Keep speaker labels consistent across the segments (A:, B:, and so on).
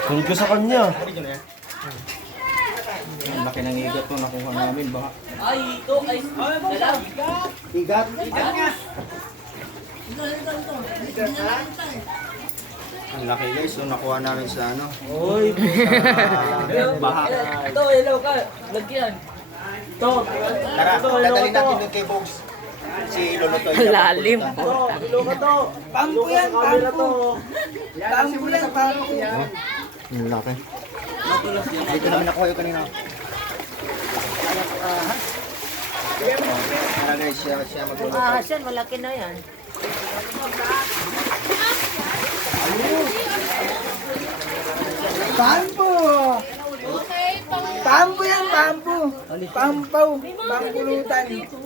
A: Sunod ka sa kanya.
B: Ang laki ng igat to nakuha namin. Baka.
C: Ay, ito ay dala.
B: Igat? Ang laki guys. So nakuha namin sa ano.
A: Oy,
B: Baha.
C: Ito, hello ka. Lagyan. Ito.
B: Tara, dadalhin natin doon kay Bogs. Si Lolo Toy.
D: Lalim.
C: Hello ka to.
E: Pampo yan, pampo. Pampo yan, pampo.
B: Ang laki. Dito namin nakuha yung kanina. Tara guys, siya magluluto.
D: Yan, malaki na yan.
E: Pampo. Pampo yan, pampo. Pampaw. Pampulutan.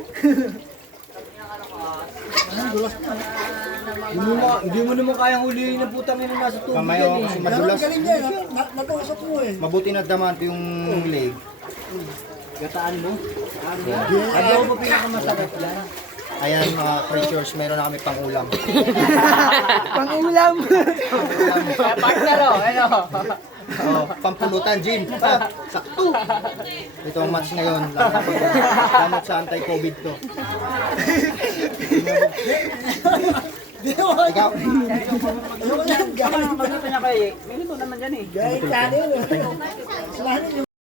A: hindi mo naman kayang huliin ng putang ina nasa tubig.
B: Kamay ako kasi madulas.
E: Nakausap mo eh.
B: Mabuti na daman ko yung leg.
A: Gataan mo? Ano ba pinakamasarap yan?
B: Ayan mga creatures, meron na kami pang ulam.
E: Pangulam.
C: Partner oh, ano.
B: Oh, pampulutan, Jim. Sakto. Ito ang match ngayon. Lamot sa anti-COVID to. Ikaw?
E: Gaya,